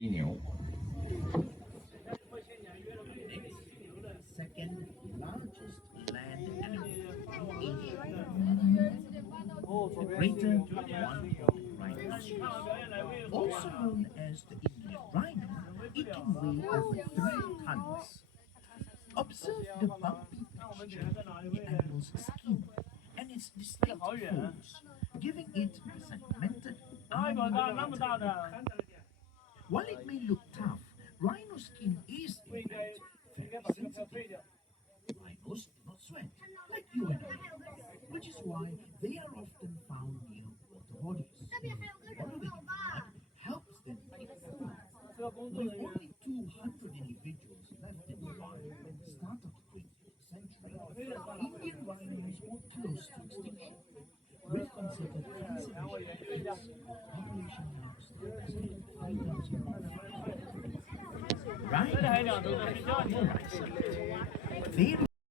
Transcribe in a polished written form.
犀牛。 Second largest land animal in Asia. The greater one-horned rhino. Also known as the Indian rhino, it can weigh over 3 tons. Observe the bumpy texture of the animal's skin and its distinct folds, giving it a segmented armor pattern. While it may look tough, rhino skin is in fact very sensitive. Rhinos do not sweat like you and I, which is why they are often found near water bodies. Following mud helps them keep cool. With only 200 individuals left in the wild at the start of the 20th century, Indian rhinos were close to extinction. With concerted conservation efforts, population now stands at 3,000. Rhinos have 4 eyesight. They